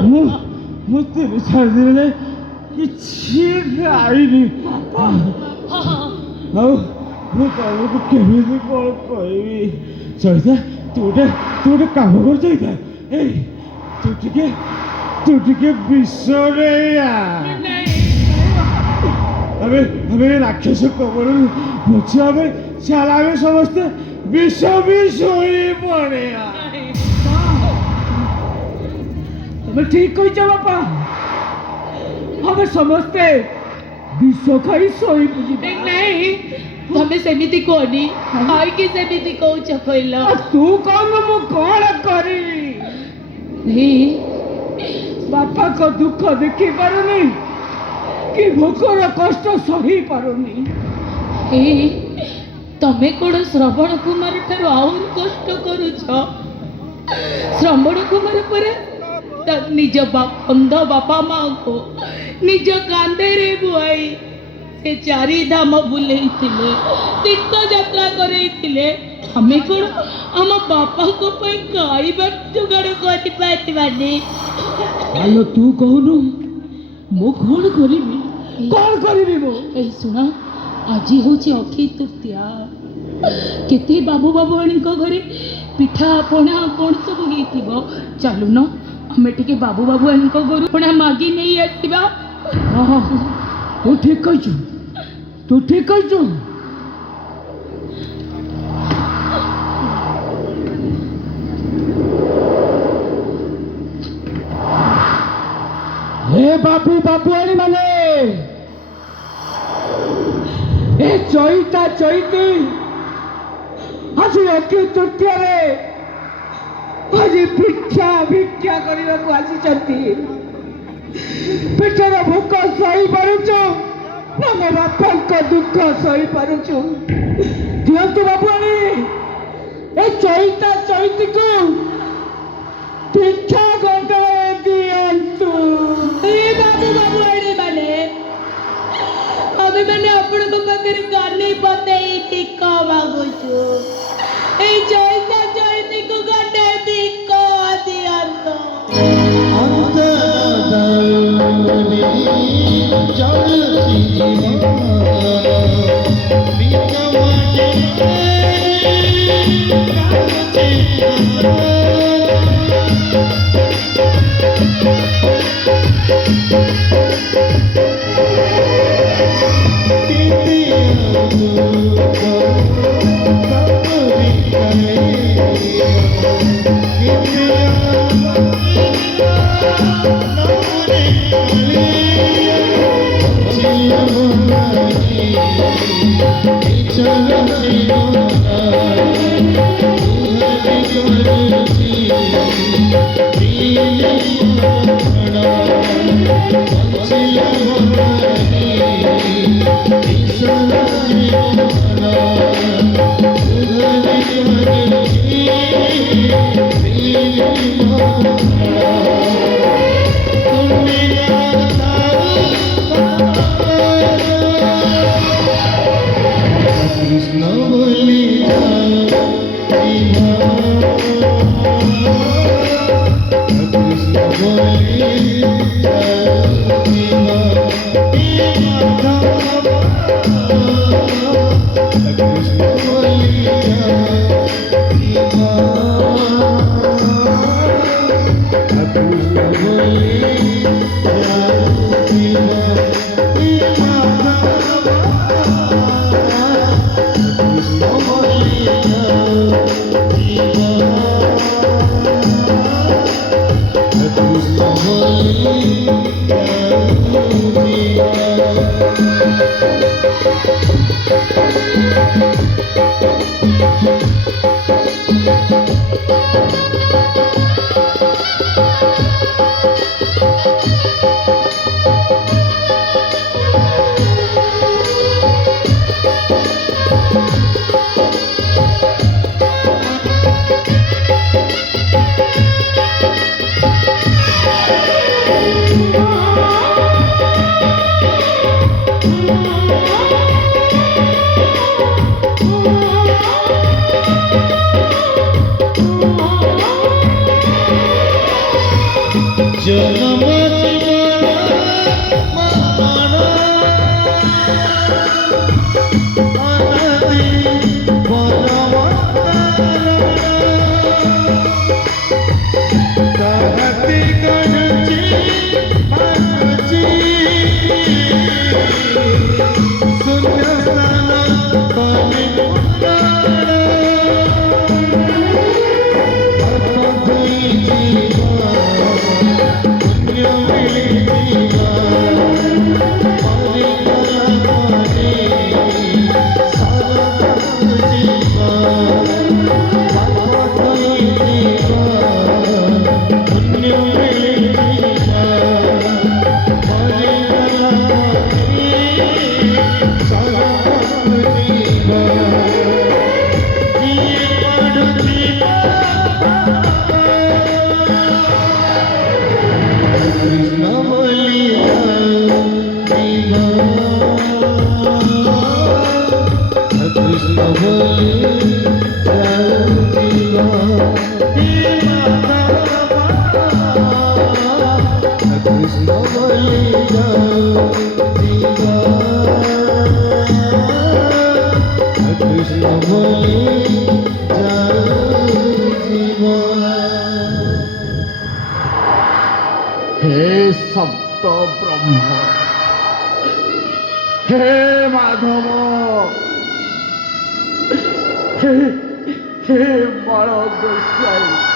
मुझे विचार दिले କିଛି ଖାଇନି ଆଉ ମୁଁ ତମକୁ କେମିତି କ'ଣ କହିବି ସରିତା ତୁ ଗୋଟେ କାମ କର ସରିତା ଏଇ ତୁ ଟିକେ ବିଷ ନେଇଆ ଆମେ ରାକ୍ଷସ କବଳରୁ ବଞ୍ଚିବା ପାଇଁ ଚାଲ ଆମେ ସମସ୍ତେ ବିଷ ବି ଶୋଇ ପଡ଼ିଆ ତମେ ଠିକ କହିଛ ବାପା ଆମେ ସମସ୍ତେ ବିଷ ଖାଇ ଶୋଇବୁ ଯିବା नहीं तमें सेमिति कहनी आई कि सेमिति कहूच कहल ତୁ କଣ ମୁଁ କଣ କରିବି नहीं ବାପାଙ୍କ ଦୁଃଖ ଦେଖି ପାରୁନି କି ଭୋକର କଷ୍ଟ ସହି ପାରୁନି तमें कौन श्रवण कुमार ठार आउर कष्ट करुछ श्रवण कुमार पर निज अंध बापा माँ को निज कांधे रे बुआई से चारि धाम बुले तीर्थ यात्रा करे हमें कौन आम बापा को खाइबार जोगाड़ कर ଆଲୋ ତୁ କହୁନୁ ମୁଁ କଣ କରିବି ମୁଁ शुण आज हूँ अक्षय तृतीया केते बाबू बाबुआणी घरे पिठा पणा कौन सब हो चलुन आम टे बाबू बाबुआणी घर पणा मागी नहीं आसवा हाँ तू ठीक कहଛୁ हे बाबू बाबुआणी माने ए चैता चैती आज अक्षय तृतीया आज भिक्षा करने को आसी पेटर भोक सही पारुचु ना मो बापा दुख सही पारुचु दिंतु बाबुआणी ए चैता चैती को भिक्षा गंडे दिंतु बाबू बाबुआणी माने आमे माने आपण को पाखरे गाने पते टिक मागुछु ए चैता चैती को गाने टिक दियंतो Oh জনম জীবন মরণ অনাদি কাহাতি গণছি মানুছি শূন্য স্থান পানি हे सप्त ब्रह्म हे माधव हे बाळ गोसाई